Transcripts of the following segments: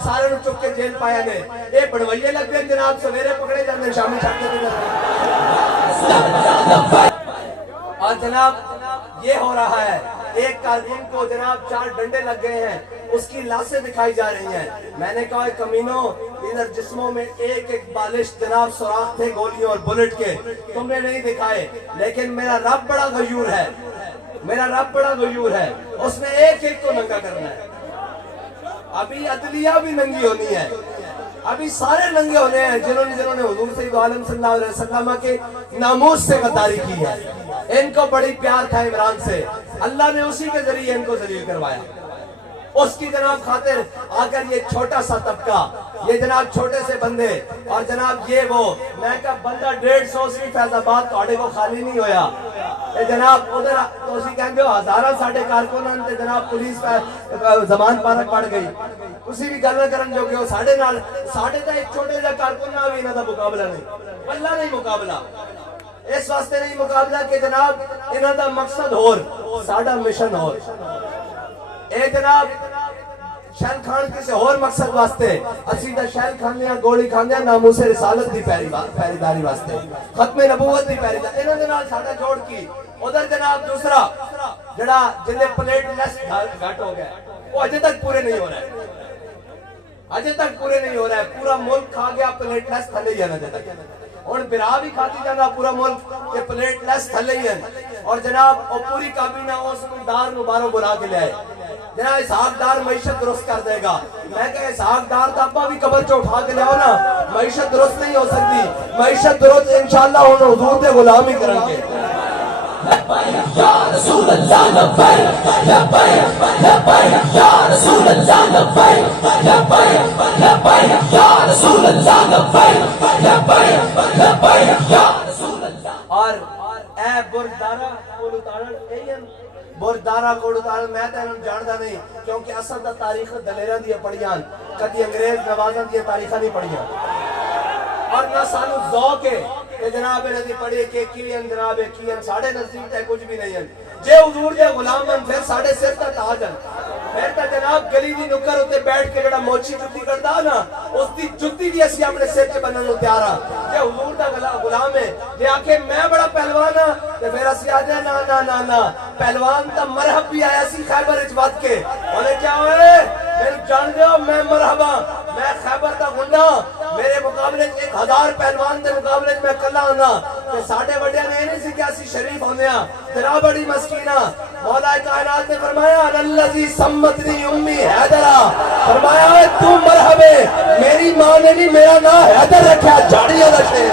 سارے نو چک کے جیل پایا نے اے بڑوئیے لگ گئے جناب سویرے پکڑے جاندے شامی چھاٹے دے اور جناب یہ ہو رہا ہے ایک کارکن کو جناب 4 ڈنڈے لگ گئے ہیں اس کی لاشیں دکھائی جا رہی ہیں میں نے کہا کمینوں ادھر جسموں میں ایک ایک بالش جناب سوراخ تھے گولیوں اور بلٹ کے تم نے نہیں دکھائے لیکن میرا رب بڑا غیور ہے میرا رب بڑا غیور ہے اس نے ایک ایک کو ننگا کرنا ہے ابھی عدلیہ بھی ننگی ہونی ہے ابھی سارے ننگے ہونے ہیں جنہوں نے حضور سید عالم صلی اللہ علیہ وسلم کے ناموس سے غداری کی ہے ان کو بڑی پیار تھا عمران سے اللہ نے اسی کے ذریعے ان کو ذلیل کروایا اس کی جناب خاطر آ کر یہ چھوٹا سا طبقہ یہ جناب چھوٹے سے بندے اور جناب یہ وہ میں کہا بندہ 150 سی فیض آباد توڑے کو خالی نہیں ہویا اے جناب ادھر تو اسی کہیں گے ہزارہ ساڑھے کارکنان تے جناب پولیس پہ زمان پارک پڑ گئی اسی بھی گلنا کرن جو کہ وہ ساڑھے تا ایک چھوٹے جا کارکن نہ بھی انہاں دا مقابلہ نہیں واللہ نہیں مقابلہ اس واسطے نہیں مقابلہ کہ جناب انہاں دا مقصد اور ساڑھا مشن اور اے جناب شہل خان کسی اور مقصد واسطے اسی دا شہل کھان لیا گوڑی کھان لیا ناموس رسالت دی پیریداری واسطے ختم نبوت دی پیریداری انہوں نے نال ساڑھا جوڑ کی ادھر جناب دوسرا جڑا جلے پلیٹ لیس گھٹ ہو گیا وہ اجے تک پورے نہیں ہو رہا ہے اجے تک پورے نہیں ہو رہا ہے پورا ملک کھا گیا پلیٹ لیس تھلے جانا جے تک اور برا بھی کھاتی جانا پورا ملک کہ پلیٹ لیس تھلے ہی ہیں اور جناب اور پوری کابینہ اس دار مبارو بلا کے لے آئے جناب اسحاق ڈار معیشت درست کر دے گا میں کہ اسحاق ڈار تا ابا بھی قبر چو اٹھا کے لے آؤ نا معیشت درست نہیں ہو سکتی معیشت درست انشاءاللہ انہوں حضور دے غلام ہی کرن کے یا رسول اللہ لبیک لبیک لبیک یا رسول اللہ لبیک لبیک لبیک یا رسول اللہ لبیک لبیک لبیک یا رسول اللہ اور اے بردارہ کول اتارن ایین بردارہ کول اتارن میں تے انہوں جاندا نہیں کیونکہ اصل دا تاریخ دلیراں دی پڑھیاں کدی انگریز نوازاں دی تاریخاں نہیں پڑھیاں اور نہ سانو ذوق ہے کہ جناب نے دی پڑھی کہ کیان جناب کیان ساڑھے نزدیک تے کچھ بھی نہیں ہے جے حضور دے غلام ہن پھر ساڑھے سر تک تاج ہن پھر تے جناب گلی دی نکر ہوتے بیٹھ کے جڑا موچی جُتی کردا نا اس دی جُتی بھی اسی اپنے سر تے بنن نوں تیار ہاں جے حضور دا غلام ہے جے آکھے میں بڑا پہلوان ہاں تے پھر اسی آ جائے نا نا نا نا پہلوان دا مرحب بھی آیا سی خیبر وچ ود کے اونے کیا ہوئے پھر جان دیو میں مرحبا میں خیبر دا گنڈا میرے مقابلے 1000 پہلوان دے مقابلے میں کلا ہونا کہ ساڑھے وڈیا نے نہیں سی کہ اسی شریف ہونے ہاں تیرا بڑی مسکینہ مولا کائنات نے فرمایا اللذی سمتنی امی حیدرہ فرمایا تو مرحبے میری ماں نے بھی میرا نام حیدر رکھا جھاڑیوں رکھے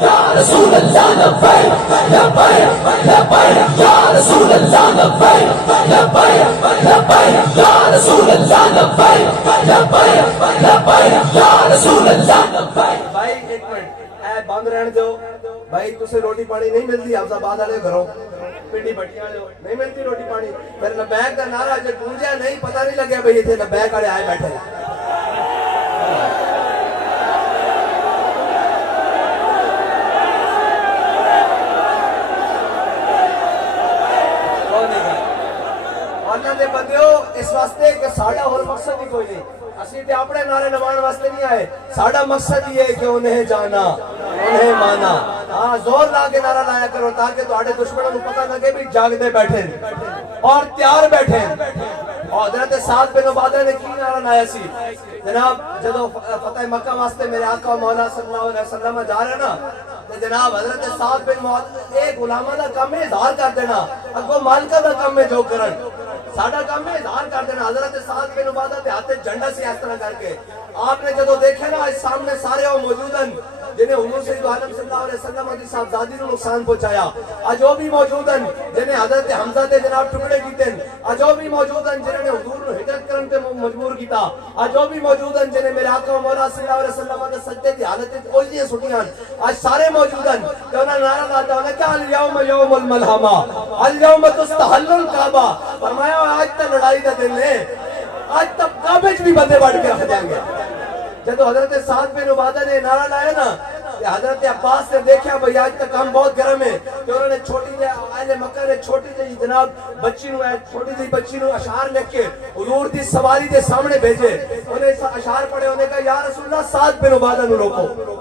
یا رسول اللہ لبیک لبیک لبیک یا رسول اللہ لبیک لبیک لبیک یا رسول اللہ لبیک لبیک لبیک یا رسول اللہ لبیک بھائی ایک منٹ اے بند رہن دو بھائی تُسے روٹی پانی نہیں ملتی حفظ آباد والے گھروں پنڈی بٹیاں نہیں ملتی روٹی پانی پھر لبیک کا نعرہ جو گونجا نہیں پتہ نہیں لگیا بھئی تھے لبیک والے آئے بیٹھے دے بندیو اس واسطے کہ ساڑھا اور مقصد ہی کوئی نہیں اسی تے اپنے نعرے نمان واسطے نہیں آئے ساڑھا مقصد یہ ہے کہ انہیں جانا انہیں مانا ہاں زور لا کے نعرہ لایا کرو تاکہ تو آڑے دشمنوں کو پتہ لگے بھی جاگ دے بیٹھے اور تیار بیٹھے اور حضرت سعد بن عبادہ نے کی نعرہ لایا سی جناب جدو فتح مکہ واسطے میرے آقا مولا صلی اللہ علیہ وسلم جا رہے نا تو جناب حضرت سعد بن عبادہ ایک غلامہ دا کم ہے اظہار کر دینا اگو مالکہ دا کم ہے جو کرن ساڑھا کام میں اظہار کر دینا حضرت سعد بن عبادہ دے ہاتھ جھنڈا سے اس طرح کر کے آپ نے جدو دیکھے نا اس سامنے سارے وہ موجودن جنہیں حضور سید عالم صلی اللہ علیہ وسلم کی صاحبزادی نے نقصان پہنچایا اجو بھی موجودن جنہیں حضرت حمزہ دے جناب ٹکڑے کیتے اجو بھی موجودن جنہیں نے حضور نے ہجرت کرن تے مجبور کیتا اجو بھی موجودن جنہیں میرے آقا مولا صلی اللہ علیہ وسلم کے سجدے دی حالت اولیاں سٹیاں آج سارے موجودن کہ انہاں نعرہ لاتا انہاں کیا الیوم یوم الملحمہ الیوم تستحل الکعبہ فرمایا آج تا لڑائی دا دن ہے آج تب کعبے بھی بندے بڑھ کے رکھ دیں گے جب حضرت سعد بن عبادہ نے نعرہ لایا نا کہ حضرت عباس نے دیکھا بھئی آج تک ہم بہت گرم ہیں کہ انہوں نے چھوٹی جی اہل مکہ نے چھوٹی جی جناب بچی نو چھوٹی جی بچی نو اشعار لکھ کے حضور دی سواری دے سامنے بھیجے. انہیں اشعار پڑھے, انہیں کہا یا رسول اللہ سعد بن عبادہ نو روکو.